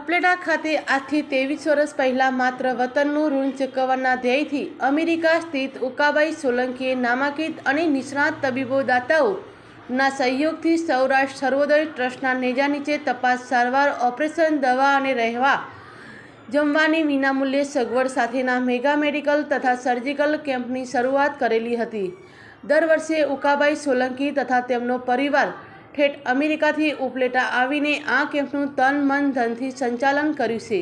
ખાતે આજથી ત્રેવીસ વર્ષ પહેલાં માત્ર વતનનું ઋણ ચૂકવવાના ધ્યેયથી અમેરિકા સ્થિત ઉકાબાઈ સોલંકીએ નામાંકિત અને નિષ્ણાત તબીબો દાતાઓના સહયોગથી સૌરાષ્ટ્ર સર્વોદય ટ્રસ્ટના નેજા નીચે તપાસ સારવાર, ઓપરેશન, દવા અને રહેવા જમવાની વિનામૂલ્યે સગવડ સાથેના મેગા મેડિકલ તથા સર્જિકલ કેમ્પની શરૂઆત કરેલી હતી. દર વર્ષે ઉકાબાઈ સોલંકી તથા તેમનો પરિવાર ઠેઠ અમેરિકાથી ઉપલેટા આવીને આ કેમ્પનું તન, મન, ધનથી સંચાલન કર્યું છે.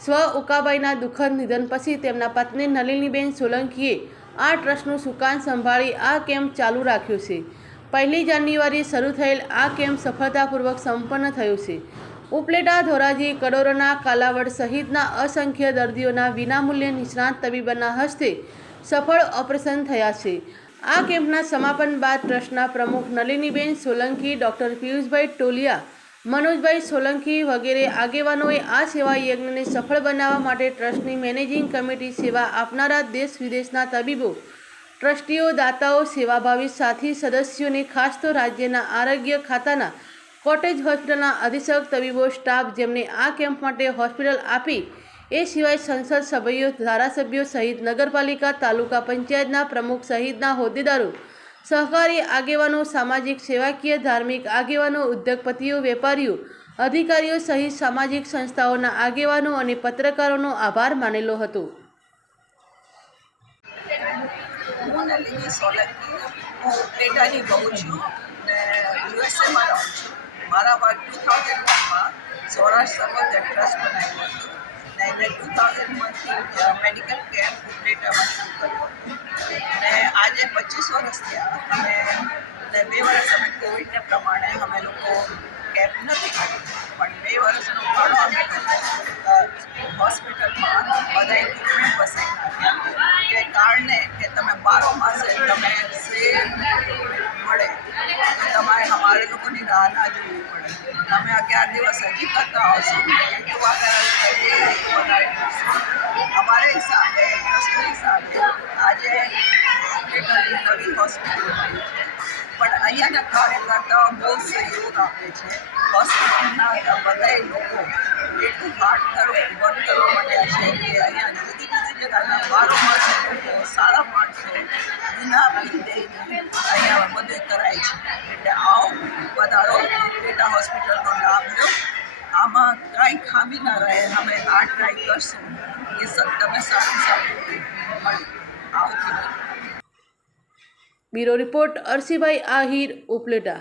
સ્વ ઉકાબાઈના દુઃખદ નિધન પછી તેમના પત્ની નલિનીબેન સોલંકીએ આ ટ્રસ્ટનું સુકાન સંભાળી આ કેમ્પ ચાલુ રાખ્યો છે. પહેલી જાન્યુઆરી શરૂ થયેલ આ કેમ્પ સફળતાપૂર્વક સંપન્ન થયો છે. ઉપલેટા, ધોરાજી કડોરના કાલાવડ સહિતના અસંખ્ય દર્દીઓના વિનામૂલ્યે નિષ્ણાત તબીબના હસ્તે સફળ ઓપરેશન થયા છે. આ કેમ્પના સમાપન બાદ ટ્રસ્ટના પ્રમુખ નલિનીબેન સોલંકી, ડૉક્ટર પિયુષભાઈ ટોલિયા, મનોજભાઈ સોલંકી વગેરે આગેવાનોએ આ સેવા યજ્ઞને સફળ બનાવવા માટે ટ્રસ્ટની મેનેજિંગ કમિટી સેવા આપનારા દેશ વિદેશના તબીબો, ટ્રસ્ટીઓ, દાતાઓ, સેવાભાવી સાથી સદસ્યોને ખાસ તો રાજ્યના આરોગ્ય ખાતાના કોટેજ હોસ્પિટલના અધિક્ષક તબીબો, સ્ટાફ જેમને આ કેમ્પ માટે હોસ્પિટલ આપી એ સિવાય સંસદ સભ્યો, ધારાસભ્યો સહિત નગરપાલિકા, તાલુકા પંચાયતના પ્રમુખ સહિતના હોદ્દેદારો, સહકારી આગેવાનો, સામાજિક સેવાકીય, ધાર્મિક આગેવાનો, ઉદ્યોગપતિઓ, વેપારીઓ, અધિકારીઓ સહિત સામાજિક સંસ્થાઓના આગેવાનો અને પત્રકારોનો આભાર માનેલો હતો. સૌરાષ્ટ્ર ને મેં ટુ થાઉઝન્ડ વનથી મેડિકલ કેમ્પ ઉપલેટામાં શરૂ કર્યું હતું ને આજે પચીસ વર્ષ થયા અમે ને બે વર્ષ અમે કોવિડને પ્રમાણે અમે લોકો કેમ્પ નથી કર્યું પણ બે વર્ષનો ગાળો અમે લોકો હોસ્પિટલમાં બધા ઇક્વિપમેન્ટ વસાવી નાખ્યા કે કારણે કે તમે બારો માસે તમે સેમ મળે તો તમારે અમારે લોકોની રાહ ના જોવી પડે તમે અગિયાર દિવસ હજી કરતા હશો એટલું આગળ કરીએ એટલું વધારે કરશું અમારે હિસાબે ટ્રસ્ટના હિસાબે આજે હોસ્પિટલની નવી હોસ્પિટલ બની છે પણ અહીંયાના કાર્યકર્તાઓ બહુ સહયોગ આપે છે. હોસ્પિટલના બધા લોકો એટલું વાત કરો વર્ક કરવા માંડ્યા છે કે અહીંયા જુદી જુદી જગ્યાના માસ લોકો સારા માણસો વિના ફી દઈને અહીંયા બધું કરાય છે. એટલે આવો વધારો પેટા હોસ્પિટલનો લાભ લો. આમાં કાંઈ ખામી ના રહે, અમે આ ટ્રાય કરશું. એ તમે સારું મળી આવતી બ્યુરો રિપોર્ટ અરસીભાઈ આહિર ઉપલેટા